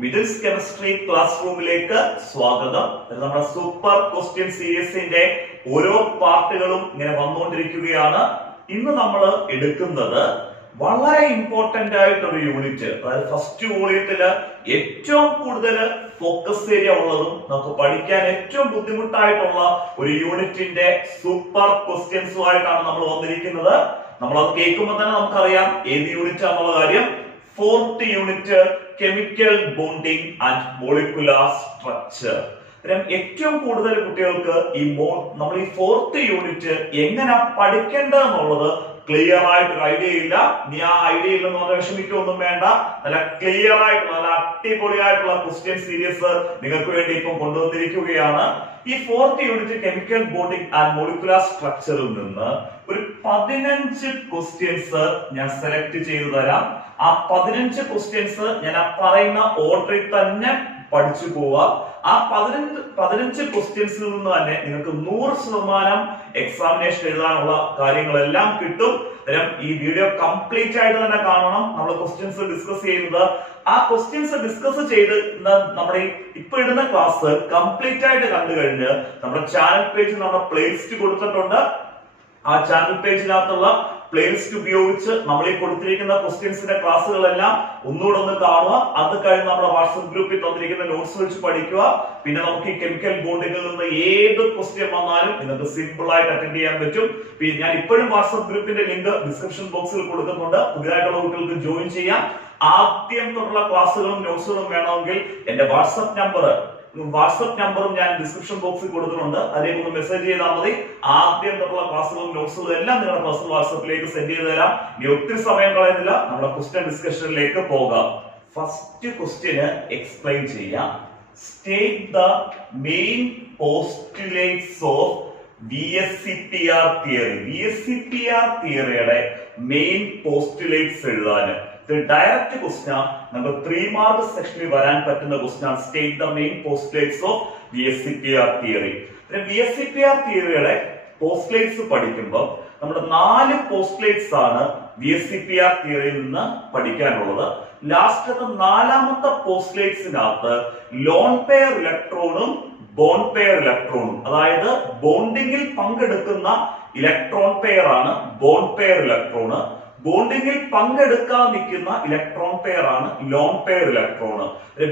മിഡിൽസ് chemistry class റൂമിലേക്ക് സ്വാഗതം. നമ്മുടെ സൂപ്പർ ക്വസ്റ്റ്യൻ സീരീസിന്റെ ഓരോ പാർട്ടുകളും ഇങ്ങനെ വന്നുകൊണ്ടിരിക്കുകയാണ്. ഇന്ന് നമ്മൾ എടുക്കുന്നത് വളരെ ഇമ്പോർട്ടന്റ് ആയിട്ടൊരു യൂണിറ്റ്, അതായത് ഫസ്റ്റ് വോളിയത്തില് ഏറ്റവും കൂടുതൽ ഫോക്കസ് ഏരിയ ഉള്ളതും നമുക്ക് പഠിക്കാൻ ഏറ്റവും ബുദ്ധിമുട്ടായിട്ടുള്ള ഒരു യൂണിറ്റിന്റെ സൂപ്പർ ക്വസ്റ്റ്യൻസുമായിട്ടാണ് നമ്മൾ വന്നിരിക്കുന്നത്. നമ്മളത് കേൾക്കുമ്പോൾ തന്നെ നമുക്കറിയാം ഏത് യൂണിറ്റ് ആണെന്നുള്ള കാര്യം. Fourth unit chemical bonding and molecular structure. ഏറ്റവും കൂടുതൽ കുട്ടികൾക്ക് നമ്മൾ ഈ ഫോർത്ത് യൂണിറ്റ് എങ്ങനെ പഠിക്കേണ്ടതെന്നുള്ളത് ക്ലിയർ ആയിട്ടൊരു ഐഡിയ ഇല്ല. നീ ആ ഐഡിയ ഇല്ലെന്ന് പറഞ്ഞാൽ വിഷമിക്കൊന്നും വേണ്ട. നല്ല ക്ലിയർ ആയിട്ടുള്ള നല്ല അടിപൊളിയായിട്ടുള്ള ക്വസ്റ്റ്യൻ സീരീസ് നിങ്ങൾക്ക് വേണ്ടി ഇപ്പം കൊണ്ടുവന്നിരിക്കുകയാണ്. ഈ fourth unit chemical bonding and molecular സ്ട്രക്ചറിൽ നിന്ന് ഒരു 15 ക്വസ്റ്റ്യൻസ് ഞാൻ സെലക്ട് ചെയ്തു തരാം. ആ 15 ക്വസ്റ്റ്യൻസ് ഞാൻ ആ പറയുന്ന ഓർഡറിൽ തന്നെ പഠിച്ചു പോവുക. ആ 15 ക്വസ്റ്റ്യൻസിൽ നിന്ന് തന്നെ നിങ്ങൾക്ക് 100% എക്സാമിനേഷൻ എഴുതാനുള്ള കാര്യങ്ങളെല്ലാം കിട്ടും. ഈ വീഡിയോ കംപ്ലീറ്റ് ആയിട്ട് തന്നെ കാണണം. നമ്മൾ ക്വസ്റ്റ്യൻസ് ഡിസ്കസ് ചെയ്യുന്നത് ആ ക്വസ്റ്റ്യൻസ് ഡിസ്കസ് ചെയ്ത് നമ്മുടെ ഇപ്പൊ ഇടുന്ന ക്ലാസ് കംപ്ലീറ്റ് ആയിട്ട് കണ്ടു കഴിഞ്ഞ് നമ്മുടെ ചാനൽ പേജിൽ നമ്മുടെ പ്ലേലിസ്റ്റ് കൊടുത്തിട്ടുണ്ട്. ആ ചാനൽ പേജിനകത്തുള്ള പ്ലേലിസ്റ്റ് ഉപയോഗിച്ച് നമ്മൾ ഈ കൊടുത്തിരിക്കുന്ന ക്വസ്റ്റ്യൻസിന്റെ ക്ലാസ്സുകളെല്ലാം ഒന്നുകൂടെ ഒന്ന് കാണുക. അത് കഴിഞ്ഞ് നമ്മുടെ വാട്സ്ആപ്പ് ഗ്രൂപ്പിൽ തന്നിരിക്കുന്ന നോട്ട്സ് വെച്ച് പഠിക്കുക. പിന്നെ നമുക്ക് ഈ കെമിക്കൽ ബോണ്ടിങ്ങിൽ നിന്ന് ഏത് ക്വസ്റ്റ്യൻ വന്നാലും നിങ്ങൾക്ക് സിമ്പിൾ ആയിട്ട് അറ്റൻഡ് ചെയ്യാൻ പറ്റും. പിന്നെ ഞാൻ ഇപ്പോഴും വാട്സ്ആപ്പ് ഗ്രൂപ്പിന്റെ ലിങ്ക് ഡിസ്ക്രിപ്ഷൻ ബോക്സിൽ കൊടുക്കുന്നുണ്ട്. പുതിയതായിട്ടുള്ള കുട്ടികൾക്ക് ജോയിൻ ചെയ്യാം. ആദ്യം തൊട്ടുള്ള ക്ലാസ്സുകളും നോട്ട്സുകളും വേണമെങ്കിൽ എന്റെ വാട്സ്ആപ്പ് നമ്പറും ഞാൻ ഡിസ്ക്രിപ്ഷൻ ബോക്സിൽ കൊടുത്തിട്ടുണ്ട്. അതിലേക്ക് ഒന്ന് മെസ്സേജ് ചെയ്താൽ മതി. ആദ്യം തൊട്ടുള്ള ക്ലാസ്സുകളും നോട്ട്സുകളും എല്ലാം നിങ്ങളുടെ പേഴ്സണൽ വാട്സ്ആപ്പിലേക്ക് സെൻഡ് ചെയ്ത് തരാം. ഇനി ഒത്തിരി സമയം കളയുന്നില്ല, നമ്മുടെ ക്വസ്റ്റ്യൻ ഡിസ്കഷനിലേക്ക് പോകാം. ഫസ്റ്റ് ക്വസ്റ്റ്യന് എക്സ്പ്ലെയിൻ ചെയ്യാം. State the main postulates of VSEPR theory. VSEPR തിയറിയുടെ മെയിൻ പോസ്റ്റുലേറ്റ്സ് എഴുതാൻ ഡയറക്റ്റ് ക്വസ്റ്റ്യൻ നമ്പർ 3 മാർക്ക് സെക്ഷനിൽ വരാൻ പറ്റുന്ന ക്വസ്റ്റ്യൻ ആണ്. State the main postulates of VSEPR theory. VSEPR തിയറിയുടെ പോസ്റ്റുലേറ്റ്സ് പഠിക്കുമ്പോൾ നമ്മുടെ 4 പോസ്റ്റുലേറ്റ്സ് ആണ് VSEPR തിയറിയിൽ നിന്ന് പഠിക്കാനുള്ളത്. ലാസ്റ്റത്തെ 4ാമത്തെ പോസ്റ്റുലേറ്റ്സിനകത്ത് ലോൺ പെയർ ഇലക്ട്രോണും ബോണ്ട് പെയർ ഇലക്ട്രോണും, അതായത് ബോണ്ടിങ്ങിൽ പങ്കെടുക്കുന്ന ഇലക്ട്രോൺ പെയർ ആണ് ബോണ്ട് പെയർ ഇലക്ട്രോണ്. ബോണ്ടിങ്ങിൽ പങ്കെടുക്കാൻ നിൽക്കുന്ന ഇലക്ട്രോൺ പെയർ ആണ് ലോൺ പെയർ ഇലക്ട്രോൺ.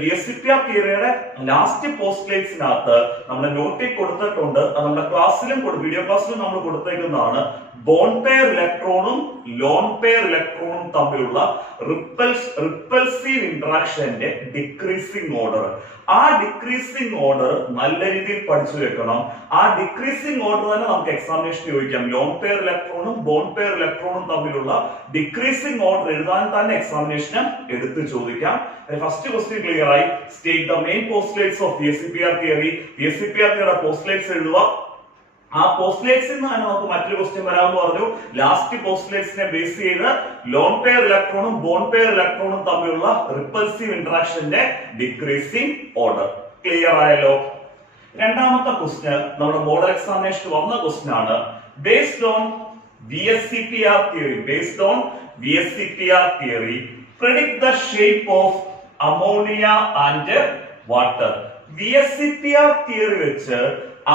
VSEPR തിയറിയുടെ ലാസ്റ്റ് പോസ്റ്റുലേറ്റ്സിനകത്ത് നമ്മുടെ നോട്ടിൽ കൊടുത്തിട്ടുണ്ട്. നമ്മുടെ ക്ലാസ്സിലും വീഡിയോ ക്ലാസ്സിലും നമ്മൾ കൊടുത്തേക്കുന്നതാണ്. ബോണ്ട് പെയർ ഇലക്ട്രോണും ലോൺ പെയർ ഇലക്ട്രോണും തമ്മിലുള്ള റിപ്പൽസീവ് ഇന്ററാക്ഷന്റെ ഡിക്രീസിംഗ് ഓർഡർ. ആ ഡിക്രീസിംഗ് ഓർഡർ നല്ല രീതിയിൽ പഠിച്ചു വെക്കണം. ആ ഡിക്രീസിംഗ് ഓർഡർ തന്നെ നമുക്ക് എക്സാമിനേഷൻ ചോദിക്കാം. ലോൺ പെയർ ഇലക്ട്രോണും ബോണ്ട് പെയർ ഇലക്ട്രോണും തമ്മിലുള്ള ഡിക്രീസിംഗ് ഓർഡർ എഴുതാൻ തന്നെ എക്സാമിനേഷന് എടുത്ത് ചോദിക്കാം. ഫസ്റ്റ് ക്വസ്റ്റ്യൻ ക്ലിയർ ആയി. State the main postulates of VSEPR theory. VSEPR തിയറിയുടെ പോസ്റ്റുലേറ്റ്സ് എഴുതുക. ആ പോസ്റ്റുലേറ്റ്സിൽ നിന്ന് തന്നെ നമുക്ക് മറ്റൊരു ക്വസ്റ്റ്യൻ വരാമെന്ന് പറഞ്ഞു. ലാസ്റ്റ് പോസ്റ്റുലേറ്റ്സിനെ ബേസ് ചെയ്ത് ലോൺ പെയർ ഇലക്ട്രോണും ബോണ്ട് പെയർ ഇലക്ട്രോണും തമ്മിലുള്ള റിപ്പൽസീവ് ഇന്ററാക്ഷന്റെ ഡിക്രീസിംഗ് ഓർഡർ. ക്ലിയർ ആയല്ലോ. രണ്ടാമത്തെ ക്വസ്റ്റ്യൻ നമ്മുടെ മോഡൽ എക്സാമിനേഷൻ വന്ന ക്വസ്റ്റ്യൻ ആണ്. Based on VSEPR theory predict the shape of ammonia and water. VSEPR theory വെച്ച്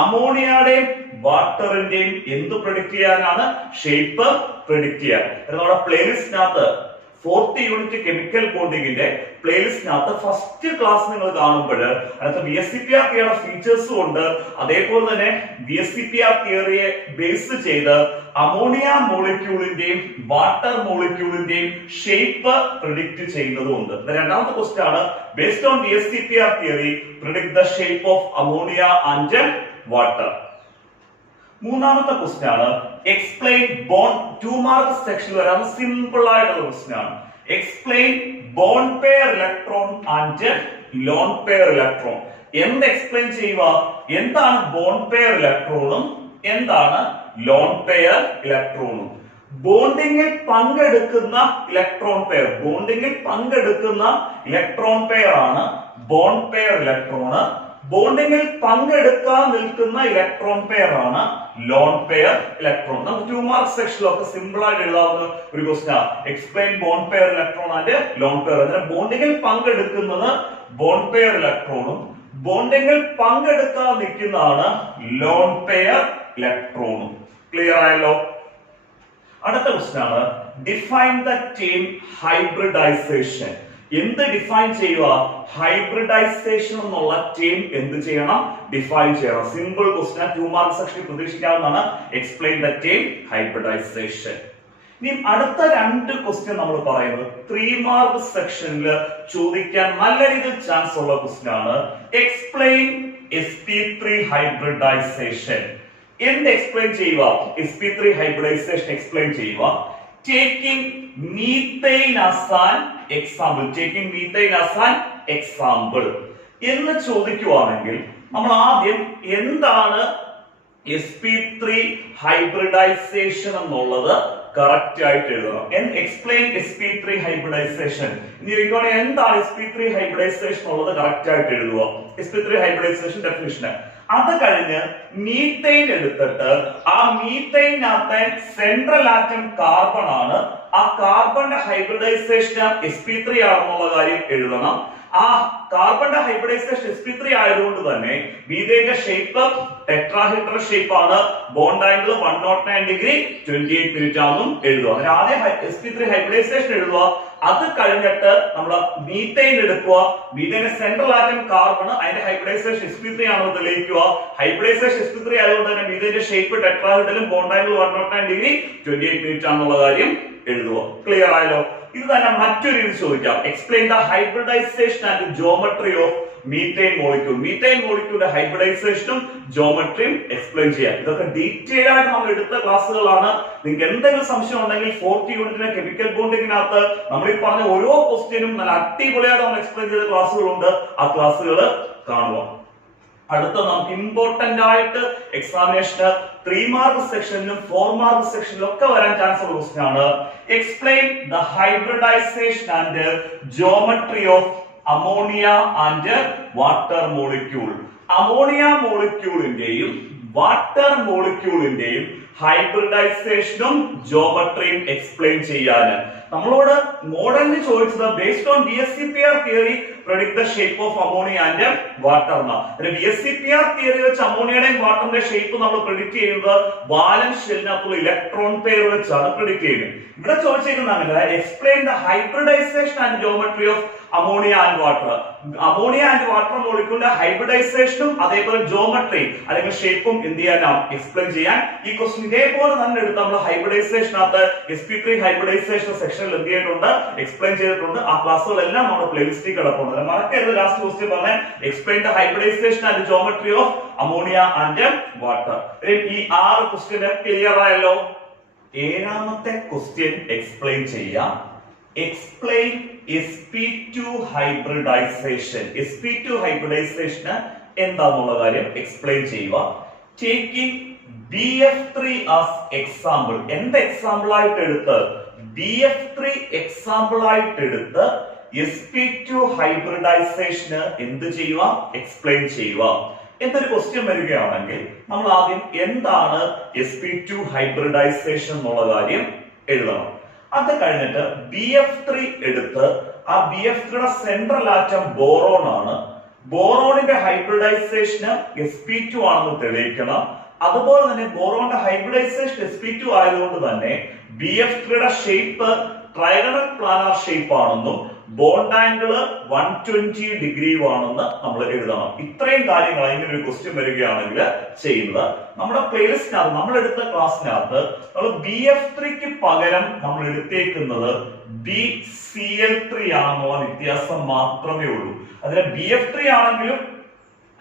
അമോണിയയുടെയും വാട്ടറിന്റെയും എന്ത് പ്രെഡിക്ട് ചെയ്യാനാണ്? ഷേപ്പ് പ്രെഡിക്ട് ചെയ്യാൻ. നമ്മുടെ പ്ലേലിസ്റ്റിനകത്ത് ഫോർത്ത് യൂണിറ്റ് കെമിക്കൽ ബോണ്ടിങ്ങിന്റെ പ്ലേലിസ്റ്റിനകത്ത് ഫസ്റ്റ് ക്ലാസ് നിങ്ങൾ കാണുമ്പോൾ അതിനകത്ത് VSEPR തിയറിയുടെ ഫീച്ചേഴ്സും ഉണ്ട്. അതേപോലെ തന്നെ VSEPR തിയറിയെ ബേസ് ചെയ്ത് അമോണിയ മോളിക്യൂളിന്റെയും വാട്ടർ മോളിക്യൂളിന്റെയും ഷേപ്പ് പ്രെഡിക്ട് ചെയ്യുന്നതും ഉണ്ട്. രണ്ടാമത്തെ ക്വസ്റ്റ്യൻ ആണ്. Based on VSEPR theory predict the shape of ammonia and water. മൂന്നാമത്തെ ക്വസ്റ്റ്യൻ ആണ്. എക്സ്പ്ലെയിൻ ബോണ്ട് 2 മാർക്ക് സെക്ഷൻ വരാൻ സിമ്പിൾ ആയിട്ടുള്ള ക്വസ്റ്റ്യൻ ആണ്. Explain bond pair electron and lone pair electron. എന്ത് എക്സ്പ്ലെയിൻ ചെയ്യുക? എന്താണ് ബോണ്ട് പെയർ ഇലക്ട്രോണും എന്താണ് ലോൺ പെയർ ഇലക്ട്രോണും? ബോണ്ടിങ്ങിൽ പങ്കെടുക്കുന്ന ഇലക്ട്രോൺ പെയർ ആണ് ബോണ്ട് പെയർ ഇലക്ട്രോണ്. ബോണ്ടിങ്ങിൽ പങ്കെടുക്കാൻ നിൽക്കുന്ന ഇലക്ട്രോൺ പെയർ ആണ് ലോൺ പെയർ ഇലക്ട്രോൺ. നമുക്ക് 2 മാർക്ക് സെക്ഷനിലൊക്കെ സിമ്പിൾ ആയിട്ട് എഴുതാവുന്ന ഒരു question. Explain bond pair electron and lone pair. അങ്ങനെ ബോണ്ടിങ്ങിൽ പങ്കെടുക്കുന്നത് ബോണ്ട് പെയർ ഇലക്ട്രോണും ബോണ്ടിങ്ങിൽ പങ്കെടുക്കാൻ നിൽക്കുന്നതാണ് ലോൺ പെയർ ഇലക്ട്രോണും. ക്ലിയർ ആയല്ലോ? അടുത്ത ക്വസ്റ്റ്യൻ ആണ് ഡിഫൈൻ ദ ടേം ഹൈബ്രിഡൈസേഷൻ. എന്ത് ഡിഫൈൻ ചെയ്യുക? ഹൈബ്രിഡൈസേഷൻ എന്നുള്ള ടേം എന്ത് ചെയ്യണം? ഡിഫൈൻ ചെയ്യണം. സിമ്പിൾ ക്വസ്റ്റ്യൻ, 2 മാർക്ക് സെക്ഷനിൽ പ്രതീക്ഷിക്കാവുന്നതാണ്. Explain the term hybridisation. ഇനി അടുത്ത 2 ക്വസ്റ്റ്യൻ നമ്മൾ പറയുന്നത് 3 മാർക്ക് സെക്ഷനിൽ ചോദിക്കാൻ നല്ല രീതിയിൽ ചാൻസ് ഉള്ള ക്വസ്റ്റ്യൻ ആണ്. Explain sp3 hybridisation. എന്ത് എക്സ്പ്ലെയിൻ ചെയ്യുക? sp3 ഹൈബ്രിഡൈസേഷൻ എക്സ്പ്ലെയിൻ ചെയ്യുക. Taking methane as an example. Taking methane as an example എന്ന് ചോദിക്കുവാണെങ്കിൽ നമ്മൾ ആദ്യം എന്താണ് sp3 ഹൈബ്രിഡൈസേഷൻ എന്നുള്ളത് കറക്റ്റ് ആയിട്ട് എഴുതണം. Explain sp3 hybridisation. ഇനി ചോദിക്കുവാണെങ്കിൽ എന്താണ് sp3 ഹൈബ്രിഡൈസേഷൻ എന്നുള്ളത് കറക്റ്റ് ആയിട്ട് എഴുതുക. sp3 hybridisation definition. അത് കഴിഞ്ഞ് മീത്തൈൻ എടുത്തിട്ട് ആ മീത്തൈനകത്തെ സെൻട്രൽ ആറ്റം കാർബൺ ആണ്. ആ കാർബണിന്റെ ഹൈബ്രിഡൈസേഷൻ sp3 ആണെന്നുള്ള കാര്യം എഴുതണം. ആ കാർബണിന്റെ ഹൈബ്രിഡൈസേഷൻ sp3 ആയതുകൊണ്ട് തന്നെ മീഥൈന്റെ ഷേപ്പ് ടെട്രാഹെഡ്രൽ ഷേപ്പ് ആണ്. ബോണ്ട് ആംഗിൾ 109 ഡിഗ്രി 28 മിനിറ്റ് ആണെന്നും എഴുതുക. അങ്ങനെ ആദ്യം sp3 ഹൈബ്രിഡൈസേഷൻ എഴുതുക. അത് കഴിഞ്ഞിട്ട് നമ്മൾ മീത്തൈൻ എടുക്കുക. മീഥൈന്റെ സെൻട്രൽ ആറ്റം കാർബൺ, അതിന്റെ ഹൈബ്രിഡൈസേഷൻ sp3 ആണെന്ന് തെളിയിക്കുക. ഹൈബ്രിഡൈസേഷൻ sp3 ആയതുകൊണ്ട് തന്നെ മീഥൈന്റെ ഷേപ്പ് ടെട്രാഹെഡ്രലും ബോണ്ട് ആംഗിൾ 109 ഡിഗ്രി 28 മിനിറ്റ് ആണെന്നുള്ള കാര്യം എഴുതുക. ക്ലിയർ ആയല്ലോ? ഇത് തന്നെ മറ്റൊരു രീതി ചോദിക്കാം. Explain the hybridisation and geometry of methane molecule. മീത്തൈൻ മോളിക്യൂളിന്റെ ഹൈബ്രിഡൈസേഷനും ജോമെട്രിയും എക്സ്പ്ലെയിൻ ചെയ്യാം. ഇതൊക്കെ ഡീറ്റെയിൽ ആയിട്ട് നമ്മൾ എടുത്ത ക്ലാസ്സുകളാണ്. നിങ്ങൾക്ക് എന്തെങ്കിലും സംശയം ഉണ്ടെങ്കിൽ 4th യൂണിറ്റിലെ കെമിക്കൽ ബോണ്ടിങ്ങിനകത്ത് നമ്മൾ ഈ പറഞ്ഞ ഓരോ ക്വസ്റ്റ്യനും നല്ല അടിപൊളിയായിട്ട് നമ്മൾ എക്സ്പ്ലെയിൻ ചെയ്ത ക്ലാസ്സുകളുണ്ട്. ആ ക്ലാസ്സുകൾ കാണുക. അടുത്ത നമുക്ക് ഇമ്പോർട്ടന്റ് ആയിട്ട് എക്സാമിനേഷന് 3 മാർക്ക് സെക്ഷനിലും 4 മാർക്ക് സെക്ഷനിലും ഒക്കെ വരാൻ ചാൻസ് ഉള്ള ക്വസ്റ്റ്യൻ ആണ്. Explain the hybridisation and geometry of ammonia and water molecule. Ammonia മോളിക്യൂളിന്റെയും വാട്ടർ മോളിക്യൂളിന്റെയും ഹൈബ്രിഡൈസേഷനും ജോമെട്രിയും എക്സ്പ്ലെയിൻ ചെയ്യാൻ നമ്മളോട് മോഡലിന് ചോദിച്ചത് based on BSCPR theory predict the shape of ammonia and water. BSCPR theory വെച്ച് അമോണിയയുടെയും വാട്ടറിന്റെ ഷേപ്പ് നമ്മൾ പ്രെഡിക്റ്റ് ചെയ്യുന്നത് വാലൻസ് ഷെല്ലിനകത്തുള്ള ഇലക്ട്രോൺ പെയർ വെച്ചാണ് പ്രെഡിക്റ്റ് ചെയ്യുന്നത്. ഇവിടെ ചോദിച്ചിരിക്കുന്നത് explain the hybridisation and geometry of ammonia and water. Ammonia and water മോളിക്യൂളിന്റെ ഹൈബ്രിഡൈസേഷനും അതേപോലെ ജോമെട്രി അല്ലെങ്കിൽ ഷേപ്പും എന്ത് ചെയ്യാനാ എക്സ്പ്ലെയിൻ ചെയ്യാൻ. ഈ ക്വസ്റ്റ്യൻ ഇതേപോലെ തന്നെ എടുത്ത് നമ്മൾ ഹൈബ്രിഡൈസേഷനകത്ത് sp3 ഹൈബ്രിഡൈസേഷൻ സെക്ഷനിൽ എന്ത് ചെയ്തിട്ടുണ്ട്? എക്സ്പ്ലെയിൻ ചെയ്തിട്ടുണ്ട്. ആ ക്ലാസ്സുകളെല്ലാം നമ്മുടെ പ്ലേലിസ്റ്റിൽ കിടപ്പുണ്ട്. മറക്കരുത്. ലാസ്റ്റ് ക്വസ്റ്റ്യൻ പറഞ്ഞ explain the hybridisation and geometry of ammonia and water. ഈ 6 ക്വസ്റ്റ്യൻ ക്ലിയർ ആയല്ലോ? 7ാമത്തെ ക്വസ്റ്റ്യൻ എക്സ്പ്ലെയിൻ ചെയ്യാം. Explain sp2 hybridisation. sp2 hybridisation എന്താണെന്നുള്ള കാര്യം എക്സ്പ്ലെയിൻ ചെയ്യുക. Taking BF3 as example. എന്ത് എക്സാമ്പിൾ ആയിട്ട് എടുത്ത്? BF3 എക്സാമ്പിൾ ആയിട്ട് എടുത്ത് sp2 ഹൈബ്രിഡൈസേഷന് എന്ത് ചെയ്യുക? എക്സ്പ്ലെയിൻ ചെയ്യുക. എന്തൊരു ക്വസ്റ്റ്യൻ വരികയാണെങ്കിൽ നമ്മൾ ആദ്യം എന്താണ് sp2 ഹൈബ്രിഡൈസേഷൻ എന്നുള്ള കാര്യം എഴുതണം. അത് കഴിഞ്ഞിട്ട് BF3 എടുത്ത് ആ BF3യുടെ സെൻട്രൽ ആറ്റം ബോറോൺ ആണ്. ബോറോണിന്റെ ഹൈബ്രിഡൈസേഷന് sp2 ആണെന്ന് തെളിയിക്കണം. അതുപോലെ തന്നെ ബോറോണിന്റെ ഹൈബ്രിഡൈസേഷൻ sp2 ആയതുകൊണ്ട് തന്നെ BF3യുടെ ഷേപ്പ് ട്രയഗണൽ പ്ലാനാർ ഷേപ്പ് ആണെന്നും ബോണ്ട് ആംഗിൾ 120 ഡിഗ്രി ആണെന്ന് നമ്മൾ എഴുതണം. ഇത്രയും കാര്യങ്ങൾ ഇങ്ങനെ ഒരു ക്വസ്റ്റ്യൻ വരികയാണെങ്കിൽ ചെയ്യുന്നത്. നമ്മുടെ പ്ലേലിസ്റ്റിനകത്ത് നമ്മൾ എടുത്ത ക്ലാസ്സിനകത്ത് നമ്മൾ BF3ക്ക് പകരം നമ്മൾ എടുത്തേക്കുന്നത് BCl3 ആണെന്നുള്ള വ്യത്യാസം മാത്രമേ ഉള്ളൂ. അതിന് BF3 ആണെങ്കിലും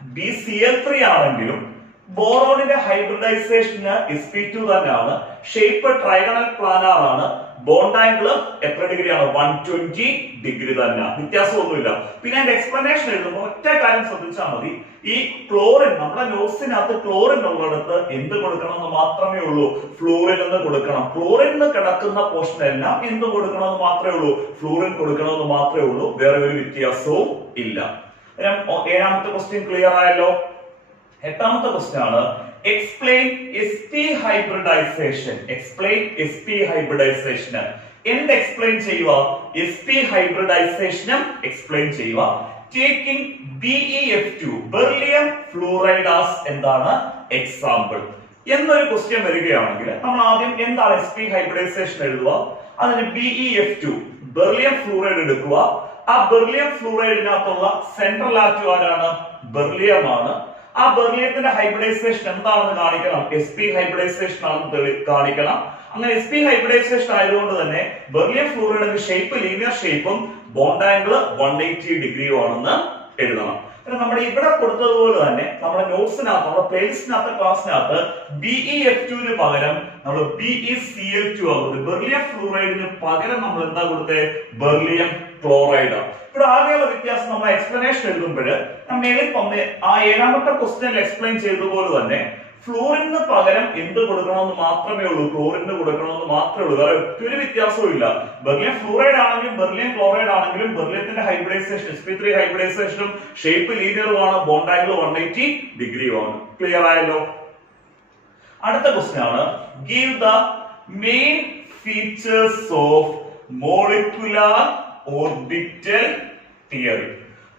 BCl3 ആണെങ്കിലും ബോറോണിന്റെ ഹൈബ്രിഡൈസേഷന് sp2 തന്നെയാണ്. ഷേപ്പ് ട്രൈഗണൽ പ്ലാനാർ ആണ്. ബോണ്ട് ആംഗിൾ എത്ര ഡിഗ്രിയാണ്? 120 ഡിഗ്രി തന്നെ. വ്യത്യാസമൊന്നുമില്ല. പിന്നെ അതിന്റെ എക്സ്പ്ലനേഷൻ എഴുതുമ്പോൾ ഒറ്റ കാര്യം ശ്രദ്ധിച്ചാൽ മതി. ഈ ക്ലോറിൻ നമ്മുടെ നോട്ട്സിനകത്ത് ക്ലോറിൻ ഉള്ളിടത്ത് എന്ത് കൊടുക്കണമെന്ന് മാത്രമേ ഉള്ളൂ? ഫ്ലൂറിൻ എന്ന് കൊടുക്കണം. ഫ്ലൂറിൻ കിടക്കുന്ന പോർഷൻ എല്ലാം എന്ത് കൊടുക്കണമെന്ന് മാത്രമേ ഉള്ളൂ? ഫ്ലൂറിൻ കൊടുക്കണമെന്ന് മാത്രമേ ഉള്ളൂ. വേറെ ഒരു വ്യത്യാസവും ഇല്ല. 7ാമത്തെ ക്വസ്റ്റ്യൻ ക്ലിയർ ആയല്ലോ? എട്ടാമത്തെ ക്വസ്റ്റ്യൻ ആണ് explain sp hybridisation. Explain sp hybridisation. എന്ത് എക്സ്പ്ലെയിൻ ചെയ്യുക? sp ഹൈബ്രിഡൈസേഷനും എക്സ്പ്ലെയിൻ ചെയ്യുക. Taking BeF2 beryllium fluoride as എന്താണ് എക്സാമ്പിൾ എന്നൊരു ക്വസ്റ്റ്യൻ വരികയാണെങ്കിൽ നമ്മൾ ആദ്യം എന്താണ് sp ഹൈബ്രിഡൈസേഷൻ എഴുതുക. അതിന് BeF2 ബെർലിയം ഫ്ലൂറൈഡ് എടുക്കുക. ആ ബെർലിയം ഫ്ലൂറൈഡിനകത്തുള്ള സെൻട്രൽ ആറ്റം ആരാണ്? ബെർലിയം ആണ്. ആ ബെർലിയത്തിന്റെ ഹൈബ്രിഡൈസേഷൻ എന്താണെന്ന് കാണിക്കണം. sp ഹൈബ്രിഡൈസേഷൻ ആണെന്ന് കാണിക്കണം. അങ്ങനെ sp ഹൈബ്രിഡൈസേഷൻ ആയതുകൊണ്ട് തന്നെ ബെർലിയം ഫ്ലൂറൈഡിന്റെ ഷേപ്പ് ലീനിയർ ഷേപ്പും ബോണ്ട് ആംഗിൾ 180 ഡിഗ്രിയും ആണെന്ന് എഴുതണം. നമ്മുടെ ഇവിടെ കൊടുത്തതുപോലെ തന്നെ നമ്മുടെ നോട്ട്സിനകത്ത് നമ്മുടെ പ്ലേലിസ്റ്റിനകത്ത് ക്ലാസ്സിനകത്ത് BeF2 പകരം നമ്മൾ BeCl2 ആകുന്നത്. ബെർലിയം ഫ്ലൂറൈഡിന് പകരം നമ്മൾ എന്താ കൊടുത്തത്? Beryllium chloride. ഇവിടെ ആകെയുള്ള വ്യത്യാസം നമ്മൾ എക്സ്പ്ലനേഷൻ എഴുതുമ്പോൾ നമ്മൾ ആ ഏഴാമത്തെ ക്വസ്റ്റ്യനിൽ എക്സ്പ്ലെയിൻ ചെയ്തതുപോലെ തന്നെ ഫ്ലൂറിന് പകരം എന്ത് കൊടുക്കണമെന്ന് മാത്രമേ ഉള്ളൂ. ക്ലോറിന് കൊടുക്കണമെന്ന് മാത്രമേ ഉള്ളൂ. വേറെ ഒരു വ്യത്യാസവും ഇല്ല. ബെർലിയം ഫ്ലൂറൈഡ് ആണെങ്കിലും ബെർലിയം ക്ലോറൈഡ് ആണെങ്കിലും ബെർലിയത്തിന്റെ ഹൈബ്രിഡൈസേഷൻ sp3 ഹൈബ്രിഡൈസേഷനും ഷേപ്പ് ലീനിയറുമാണ്, ബോണ്ട് ആംഗിൾ 180 ഡിഗ്രിയുമാണ്. ക്ലിയർ ആയല്ലോ? അടുത്ത ക്വസ്റ്റ്യൻ ആണ് give the main features of molecular orbital theory.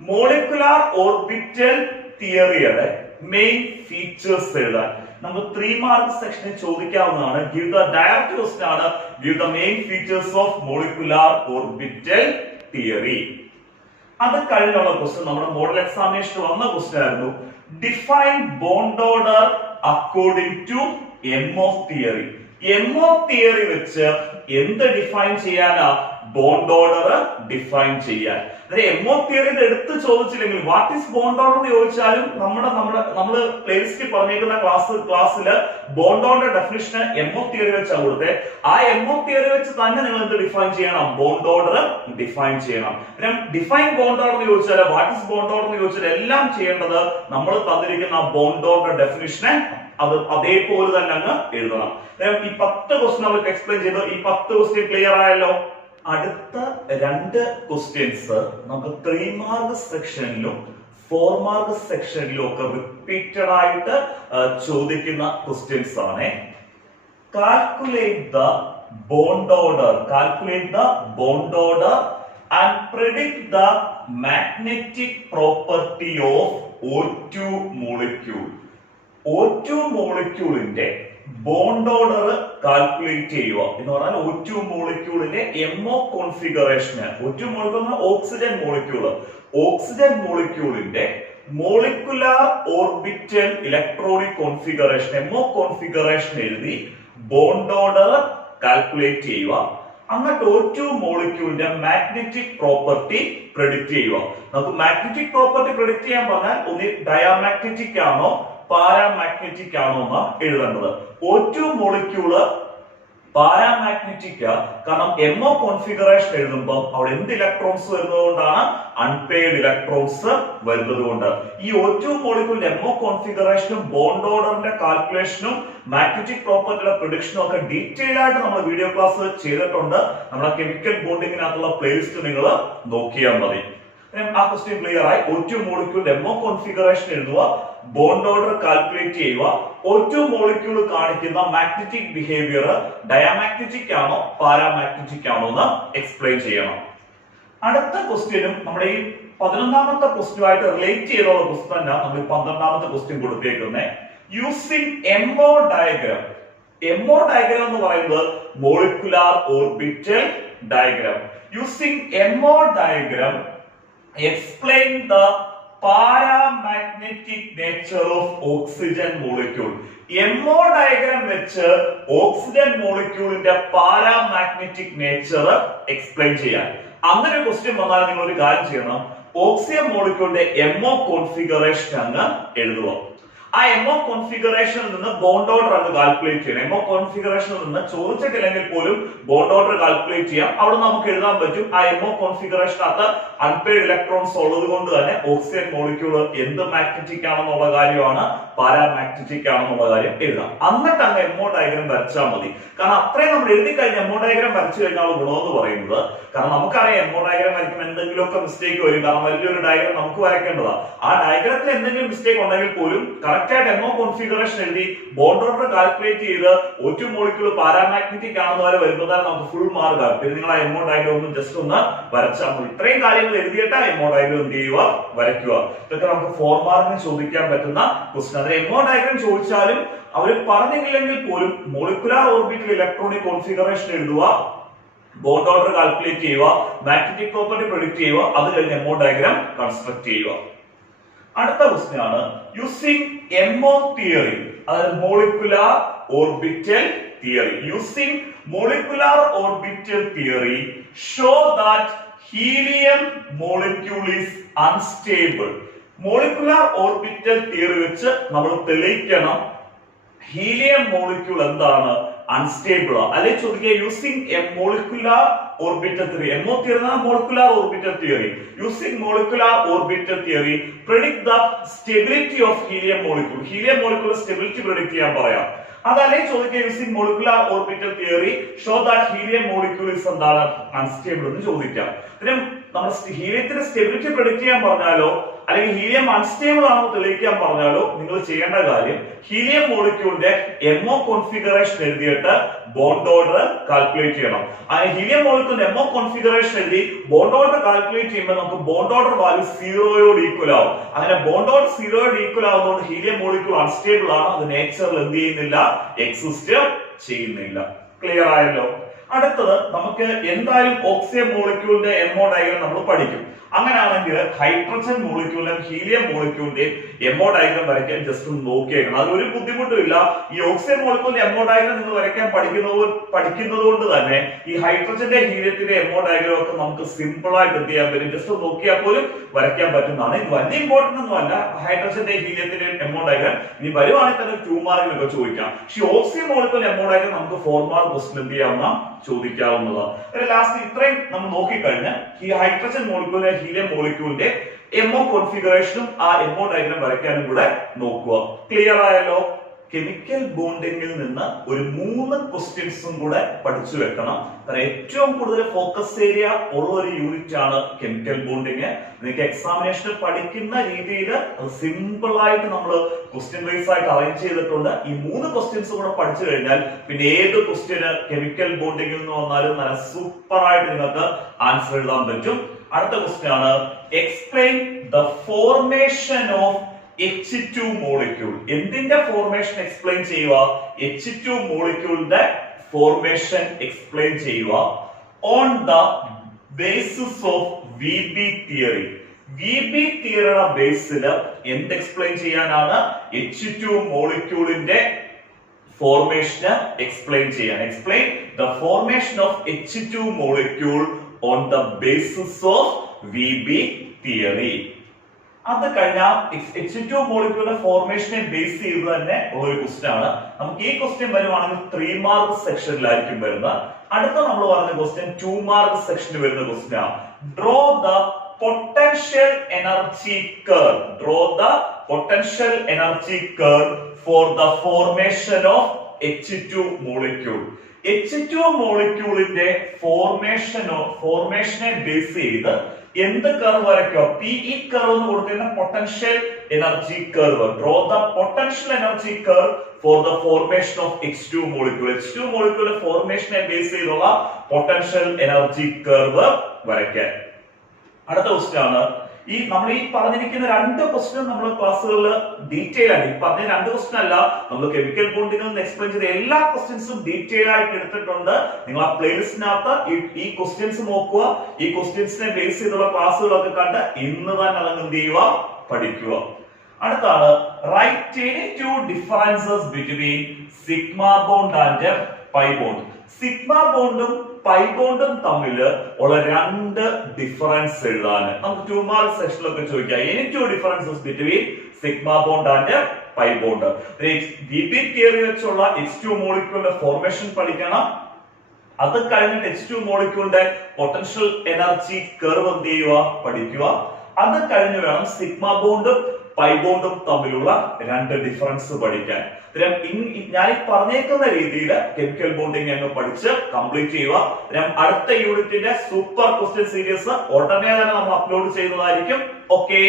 Molecular orbital തിയറിയുടെ മെയിൻ ഫീച്ചേഴ്സ് എഴുതാൻ നമുക്ക് 3 മാർക്ക് സെക്ഷനിൽ ചോദിക്കാവുന്നതാണ്. ഗിവ് ദ ഡയറക്റ്റ് ക്വസ്റ്റ്യൻ ആണ് give the main features of molecular orbital theory. അത് കഴിഞ്ഞുള്ള ക്വസ്റ്റ്യൻ നമ്മുടെ മോഡൽ എക്സാമിനേഷൻ വന്ന ക്വസ്റ്റ്യൻ ആയിരുന്നു. Define bond order according to MO theory. MO theory വെച്ച് എന്ത് ഡിഫൈൻ ചെയ്യാനാ? ബോണ്ട് ഓർഡർ ഡിഫൈൻ ചെയ്യാൻ. MO തിയറിയുടെ എടുത്ത് ചോദിച്ചില്ലെങ്കിൽ വാട്ട് ഈസ് ബോണ്ട് ഓർഡർ എന്ന് ചോദിച്ചാലും നമ്മള് പ്ലേലിസ്റ്റിൽ പറഞ്ഞിരിക്കുന്ന ക്ലാസ്സില് bond order definition MO theory വെച്ചാണ് കൊടുത്തത്. ആ MO തിയറി വെച്ച് തന്നെ നിങ്ങൾ എന്ത് ഡിഫൈൻ ചെയ്യണം? ബോണ്ട് ഓർഡർ ഡിഫൈൻ ചെയ്യണം. ഡിഫൈൻ ബോണ്ട് ഓർഡർ എന്ന് ചോദിച്ചാൽ വാട്ട് ഈസ് ബോണ്ട് ഓർഡർ എന്ന് ചോദിച്ചാൽ എല്ലാം ചെയ്യേണ്ടത് നമ്മൾ തന്നിരിക്കുന്ന ബോണ്ട് ഓർഡർ ഡെഫിനിഷനെ അത് അതേപോലെ തന്നെ അങ്ങ് എഴുതണം. ഈ 10 ക്വസ്റ്റ്യൻ നമുക്ക് എക്സ്പ്ലെയിൻ ചെയ്തു. ഈ 10 ക്വസ്റ്റ്യൻ ക്ലിയർ ആയല്ലോ? അടുത്ത 2 ക്വസ്റ്റ്യൻസ് നമുക്ക് 3 മാർക്ക് സെക്ഷനിലും 4 മാർക്ക് സെക്ഷനിലും ഒക്കെ റിപ്പീറ്റഡ് ആയിട്ട് ചോദിക്കുന്ന ക്വസ്റ്റ്യൻസ് ആണ്. Calculate the bond order. Calculate the bond order and predict the magnetic property of O2 molecule. O2 മോളിക്യൂളിന്റെ ബോണ്ട് ഓർഡർ കാൽക്കുലേറ്റ് ചെയ്യുക എന്ന് പറഞ്ഞാൽ O2 മോളിക്യൂളിന്റെ MO കോൺഫിഗറേഷന്. O2 molecule oxygen molecule. Oxygen മോളിക്യൂളിന്റെ molecular orbital electronic configuration MO configuration എഴുതി bond order calculate ചെയ്യുക. അങ്ങോട്ട് O2 മോളിക്യൂളിന്റെ മാഗ്നറ്റിക് പ്രോപ്പർട്ടി പ്രെഡിക്റ്റ് ചെയ്യുക. നമുക്ക് മാഗ്നറ്റിക് പ്രോപ്പർട്ടി പ്രെഡിക്റ്റ് ചെയ്യാൻ പറഞ്ഞാൽ ഒന്ന് ഡയാമാഗ്നറ്റിക് ആണോ പാരാമാഗ്നറ്റിക് ആണോ എന്ന് എഴുതേണ്ടത്. O2 മോളിക്യൂള് പാരാമാഗ്നറ്റിക് കാരണം MO കോൺഫിഗറേഷൻ എഴുതുമ്പോൾ അവിടെ എന്ത് ഇലക്ട്രോൺസ് വരുന്നത് കൊണ്ടാണ്? അൺപെയർഡ് ഇലക്ട്രോൺസ് വരുന്നത് കൊണ്ട്. ഈ O2 മോളിക്യൂളിന്റെ MO കോൺഫിഗറേഷനും ബോണ്ട് ഓർഡറിന്റെ കാൽക്കുലേഷനും മാഗ്നറ്റിക് പ്രോപ്പർട്ടിയുടെ പ്രൊഡിക്ഷനും ഒക്കെ ഡീറ്റെയിൽ ആയിട്ട് നമ്മൾ വീഡിയോ ക്ലാസ് ചെയ്തിട്ടുണ്ട്. നമ്മുടെ കെമിക്കൽ ബോണ്ടിങ്ങിനകത്തുള്ള പ്ലേലിസ്റ്റ് നിങ്ങൾ നോക്കിയാൽ മതി. ആ ക്വസ്റ്റ്യൻ ക്ലിയർ ആയി. O2 മോളിക്യൂളിന്റെ MO കോൺഫിഗറേഷൻ എഴുതുക, ബോണ്ട് ഓർഡർ കാൽക്കുലേറ്റ് ചെയ്യുക. O2 മോളിക്യൂൾ കാണിക്കുന്ന മാഗ്നറ്റിക് ബിഹേവിയർ ഡയാമാഗ്നറ്റിക് ആണോ പാരാമാഗ്നറ്റിക് ആണോ എന്ന് എക്സ്പ്ലെയിൻ ചെയ്യണം. അടുത്ത ക്വസ്റ്റ്യനും നമ്മുടെ ഈ 11ാമത്തെ ക്വസ്റ്റ്യനുമായിട്ട് റിലേറ്റ് ചെയ്തുള്ള ക്വസ്റ്റ്യൻ നമ്മൾ 12ാമത്തെ ക്വസ്റ്റ്യൻ കൊടുത്തേക്കുന്നത്. Using MO diagram. MO diagram എന്ന് പറയുന്നത് molecular orbital diagram. Using MO diagram explain the paramagnetic nature of oxygen molecule. MO diagram വെച്ച് ഓക്സിജൻ മോളിക്യൂളിന്റെ പാരാമാഗ്നറ്റിക് നേച്ചർ എക്സ്പ്ലെയിൻ ചെയ്യാൻ. അങ്ങനെ ഒരു ക്വസ്റ്റ്യൻ വന്നാൽ നിങ്ങൾ ഒരു കാര്യം ചെയ്യണം. ഓക്സിജൻ മോളിക്യൂളിന്റെ MO കോൺഫിഗറേഷൻ അങ്ങ് എഴുതുക. ആ MO കോൺഫിഗറേഷനിൽ നിന്ന് ബോണ്ട് ഓർഡർ അങ്ങ് കാൽക്കുലേറ്റ് ചെയ്യണം. MO കോൺഫിഗറേഷനിൽ നിന്ന് ചോദിച്ചിട്ടില്ലെങ്കിൽ പോലും ബോണ്ട് ഓർഡർ കാൽക്കുലേറ്റ് ചെയ്യാം. അവിടെ നമുക്ക് എഴുതാൻ പറ്റും. ആ MO കോൺഫിഗറേഷനകത്ത് അൺപെയർഡ് ഇലക്ട്രോൺസ് ഉള്ളത് കൊണ്ട് തന്നെ ഓക്സിജൻ മോളിക്യൂൾ എന്ത് മാഗ്നറ്റിക് ആണെന്നുള്ള കാര്യമാണ് പാരാമാഗ്നറ്റിക് ആണെന്നുള്ള കാര്യം എഴുതാം. എന്നിട്ട് അങ്ങ് MO ഡയഗ്രാം വരച്ചാൽ മതി. കാരണം അത്രയും നമ്മൾ എഴുതി കഴിഞ്ഞ MO ഡയഗ്രാം വരച്ചു കഴിഞ്ഞാൽ ഗുണമെന്ന് പറയുന്നത്, കാരണം നമുക്കറിയാം MO ഡയഗ്രാം വരയ്ക്കുമ്പോൾ എന്തെങ്കിലുമൊക്കെ മിസ്റ്റേക്ക് വരും. കാരണം വലിയൊരു ഡയഗ്രാം നമുക്ക് വരയ്ക്കേണ്ടതാണ്. ആ ഡയഗ്രാമത്തിൽ എന്തെങ്കിലും മിസ്റ്റേക്ക് ഉണ്ടെങ്കിൽ പോലും കറക്റ്റ് ആയിട്ട് എംഒ കോൺഫിഗറേഷൻ എഴുതി ബോണ്ട് ഓർഡർ കാൽക്കുലേറ്റ് ചെയ്ത് O2 മോളിക്യൂൾ പാരാമാഗ്നറ്റിക് ആണെന്ന് വരെ വരുമ്പോൾ നമുക്ക് ഫുൾ മാർക്ക് ആകും. പിന്നെ നിങ്ങൾ ആ എംഒ ഡയഗ്രം ഒന്ന് ജസ്റ്റ് ഒന്ന് വരച്ചാൽ മതി. ഇത്രയും കാര്യങ്ങൾ എഴുതിയിട്ട് എംഒ ഡയഗ്രം എന്ത് ചെയ്യുക, വരയ്ക്കുക. ഇതൊക്കെ നമുക്ക് 4 മാർക്കിന് ചോദിക്കാൻ പറ്റുന്ന ക്വസ്റ്റ്യൻ. അതിൽ എംഒ ഡയഗ്രം ചോദിച്ചാലും അവർ പറഞ്ഞില്ലെങ്കിൽ പോലും മോളിക്കുലാർ ഓർബിറ്റൽ ഇലക്ട്രോണിക് കോൺഫിഗറേഷൻ എഴുതുക, ബോണ്ട് ഓർഡർ കാൽക്കുലേറ്റ് ചെയ്യുക, മാഗ്നറ്റിക് പ്രോപ്പർട്ടി പ്രെഡിക്റ്റ് ചെയ്യുക, അത് കഴിഞ്ഞ് എംഒ ഡയഗ്രം കൺസ്ട്രക്ട് ചെയ്യുക. അടുത്ത ക്വസ്റ്റ്യൻ ആണ് യൂസിംഗ് എംഒ തിയറി, അതായത് molecular orbital theory. Using molecular orbital theory show that helium molecule is unstable. Molecular orbital theory വെച്ച് നമ്മൾ തെളിയിക്കണം ഹീലിയം മോളിക്യൂൾ എന്താണ്, അൺസ്റ്റേബിൾ ആണ്. അല്ലെങ്കിൽ ചോദിക്കുക using a molecular orbital theory. MO theory molecular orbital theory. Using molecular orbital theory predict the stability of helium molecule. Helium molecule stability predict ചെയ്യാൻ പറയാം. അതല്ലേ ചോദിക്കുക using molecular orbital theory show that helium molecule is എന്താണ്, unstable എന്ന് ചോദിക്കാം. പിന്നെ നമ്മൾ ഹീലിയത്തിന്റെ stability predict ചെയ്യാൻ പറഞ്ഞാലോ അല്ലെങ്കിൽ ഹീലിയം അൺസ്റ്റേബിൾ ആണെന്ന് തെളിയിക്കാൻ പറഞ്ഞാലോ നിങ്ങൾ ചെയ്യേണ്ട കാര്യം ഹീലിയം മോളിക്യൂളിന്റെ എംഒ കോൺഫിഗറേഷൻ എഴുതിയിട്ട് ബോണ്ട് ഓർഡർ കാൽക്കുലേറ്റ് ചെയ്യണം. അങ്ങനെ ഹീലിയം മോളിക്യൂളിന്റെ എംഒ കോൺഫിഗറേഷൻ എഴുതി ബോണ്ട് ഓർഡർ കാൽക്കുലേറ്റ് ചെയ്യുമ്പോൾ നമുക്ക് ബോണ്ട് ഓർഡർ വാല്യൂ 0യോട് ഈക്വൽ ആവും. അങ്ങനെ ബോണ്ട് ഓർഡർ 0യോട് ഈക്വൽ ആവുന്നതുകൊണ്ട് ഹീലിയം മോളിക്യൂൾ അൺസ്റ്റേബിൾ ആണ്. അത് നേച്ചറിൽ എന്ത് ചെയ്യുന്നില്ല, എക്സിസ്റ്റ് ചെയ്യുന്നില്ല. ക്ലിയർ ആയല്ലോ? അടുത്തത് നമുക്ക് എന്തായാലും ഓക്സിജൻ മോളിക്യൂളിന്റെ എംഒ ഡയഗ്രം നമ്മൾ പഠിക്കും. അങ്ങനെയാണെങ്കിൽ ഹൈഡ്രജൻ മോളിക്യൂളിലും ഹീലിയം മോളിക്യൂളിന്റെയും എംഒ ഡയഗ്രം വരയ്ക്കാൻ ജസ്റ്റ് ഒന്ന് നോക്കിയേക്കണം. അതിലൊരു ബുദ്ധിമുട്ടുമില്ല. ഈ ഓക്സിജൻ മോളിക്യൂളിന്റെ എംഒ ഡയഗ്രം നിങ്ങൾ വരയ്ക്കാൻ പഠിക്കുന്നത് കൊണ്ട് തന്നെ ഈ ഹൈഡ്രജന്റെ ഹീലിയത്തിന്റെ എംഒ ഡയഗ്രം ഒക്കെ നമുക്ക് സിമ്പിൾ ആയിട്ട് എന്ത് ചെയ്യാൻ പറ്റും, ജസ്റ്റ് നോക്കിയാൽ പോലും വരയ്ക്കാൻ പറ്റുന്നതാണ്. ഇത് വലിയ ഇമ്പോർട്ടന്റ് ഒന്നും അല്ല ഹൈഡ്രജന്റെ ഹീലിയത്തിന്റെ എംഒ ഡയഗ്രം. ഇനി വരുവാണെങ്കിൽ തന്നെ 2 മാർക്കിനൊക്കെ ചോദിക്കാം. പക്ഷേ ഓക്സിജൻ മോളിക്യൂൾ എംഒ ഡയഗ്രം നമുക്ക് 4 മാർക്ക് ക്വസ്റ്റ്യൻ എന്ത് ചെയ്യാവുന്ന ചോദിക്കാവുന്നതാണ്. ലാസ്റ്റ് ഇത്രയും നമ്മൾ നോക്കിക്കഴിഞ്ഞാൽ ഈ ഹൈഡ്രജൻ മോളിക്യൂളിലെ ഹീലിയം മോളിക്യൂളിന്റെ എംഒ കോൺഫിഗറേഷനും ആ എംഒ ഡയഗ്രം വരയ്ക്കാനും കൂടെ നോക്കുക. ക്ലിയർ ആയല്ലോ? കെമിക്കൽ ബോണ്ടിങ്ങിൽ നിന്ന് ഒരു 3 ക്വസ്റ്റ്യൻസും കൂടെ പഠിച്ചു വെക്കണം. ഏറ്റവും കൂടുതൽ ഫോക്കസ് ഏരിയ ഉള്ള ഒരു യൂണിറ്റ് ആണ് കെമിക്കൽ ബോണ്ടിങ്. നിങ്ങൾക്ക് എക്സാമിനേഷന് പഠിക്കുന്ന രീതിയിൽ സിമ്പിൾ ആയിട്ട് നമ്മൾ ക്വസ്റ്റ്യൻ വൈസ് ആയിട്ട് അറേഞ്ച് ചെയ്തിട്ടുണ്ട്. ഈ 3 ക്വസ്റ്റ്യൻസ് കൂടെ പഠിച്ചു കഴിഞ്ഞാൽ പിന്നെ ഏത് ക്വസ്റ്റ്യന് കെമിക്കൽ ബോണ്ടിങ്ങിൽ നിന്ന് വന്നാലും നല്ല സൂപ്പർ ആയിട്ട് നിങ്ങൾക്ക് ആൻസർ എഴുതാൻ പറ്റും. അടുത്ത ക്വസ്റ്റ്യൻ ആണ് explain the formation of H2 molecule. എന്തിന്റെ ഫോർമേഷൻ എക്സ്പ്ലെയിൻ ചെയ്യുക? H2 മോളിക്യൂളിന്റെ ഫോർമേഷൻ എക്സ്പ്ലെയിൻ ചെയ്യുക on the basis of VB theory. VB തിയറിയുടെ ബേസിൽ എന്ത് എക്സ്പ്ലെയിൻ ചെയ്യാനാണ്? H2 മോളിക്യൂളിന്റെ ഫോർമേഷൻ എക്സ്പ്ലെയിൻ ചെയ്യാൻ. Explain the formation of H2 molecule on the basis of VB theory. അത് കഴിഞ്ഞാൽ H2 മോളിക്യൂളിന്റെ ഫോർമേഷനെ ബേസ് ചെയ്ത് തന്നെ ഒരു ക്വസ്റ്റ്യൻ ആണ്. നമുക്ക് ഈ ക്വസ്റ്റ്യൻ വരുവാണെങ്കിൽ 3 മാർക്ക് സെക്ഷനിലായിരിക്കും വരുന്നത്. അടുത്ത നമ്മൾ പറഞ്ഞ ക്വസ്റ്റ്യൻ 2 മാർക്ക് സെക്ഷനിൽ വരുന്ന ക്വസ്റ്റ്യൻ ആണ്. Draw the potential energy curve. Draw the potential energy curve for the formation of H2 molecule. H2 മോളിക്യൂളിന്റെ ഫോർമേഷനെ ബേസ് ചെയ്ത് എന്ത് കർവ് വരയ്ക്കോ? PE കർവ് എന്ന് കൊടുത്തിരുന്ന potential energy curve. Draw the potential energy curve for the formation of H2 molecule. H2 മോളിക്യൂളിന്റെ ഫോർമേഷനെ base ചെയ്തുള്ള പൊട്ടൻഷ്യൽ എനർജി കർവ് വരയ്ക്കാൻ. അടുത്ത ക്വസ്റ്റ്യൻ ആണ് നമ്മൾ ഈ പറഞ്ഞിരിക്കുന്ന 2 ക്വസ്റ്റ്യൻ നമ്മൾ ക്ലാസ്സുകളിൽ ഡീറ്റെയിൽ ആയിട്ട് ഈ പറഞ്ഞ 2 ക്വസ്റ്റ്യൻ അല്ല, നമ്മൾ കെമിക്കൽ ബോണ്ടിങ്ങിൽ നിന്ന് എക്സ്പ്ലെയിൻ ചെയ്ത എല്ലാ ക്വസ്റ്റ്യൻസും ഡീറ്റെയിൽ ആയിട്ട് എടുത്തിട്ടുണ്ട്. നിങ്ങൾ ആ പ്ലേലിസ്റ്റിനകത്ത് ഈ ക്വസ്റ്റ്യൻസ് നോക്കുക. ഈ ക്വസ്റ്റ്യൻസിനെ ബേസ് ചെയ്തുള്ള ക്ലാസ്സുകളൊക്കെ കണ്ട് ഇന്ന് തന്നെ അതങ്ങ് എന്ത് ചെയ്യുക, പഠിക്കുക. അടുത്താണ് write any 2 differences between sigma bond and pi bond. Sigma ബോണ്ടും പൈ ബോണ്ടും തമ്മിൽ ഉള്ള 2 ഡിഫറൻസ് എഴുതാൻ നമുക്ക് 2 മാർക്ക് സെക്ഷനിലൊക്കെ ചോദിക്കാം. Any 2 differences between sigma bond and pi bond. VB theory വെച്ചുള്ള H2 മോളിക്യൂളിന്റെ ഫോർമേഷൻ പഠിക്കണം. അത് കഴിഞ്ഞിട്ട് H2 മോളിക്യൂളിന്റെ പൊട്ടൻഷ്യൽ എനർജി കർവ് എന്ത് ചെയ്യുക, പഠിക്കുക. അത് കഴിഞ്ഞ് വേണം സിഗ്മ ബോണ്ടും പൈ ബോണ്ടും തമ്മിലുള്ള 2 ഡിഫറൻസ് പഠിക്കാൻ. ഞാൻ ഈ പറഞ്ഞേക്കുന്ന രീതിയിൽ കെമിക്കൽ ബോണ്ടിങ് അങ്ങ് പഠിച്ച് കംപ്ലീറ്റ് ചെയ്യുക. അടുത്ത യൂണിറ്റിന്റെ സൂപ്പർ ക്വസ്റ്റ്യൻ സീരീസ് ഉടനെ തന്നെ നമ്മൾ അപ്ലോഡ് ചെയ്യുന്നതായിരിക്കും. ഓക്കെ.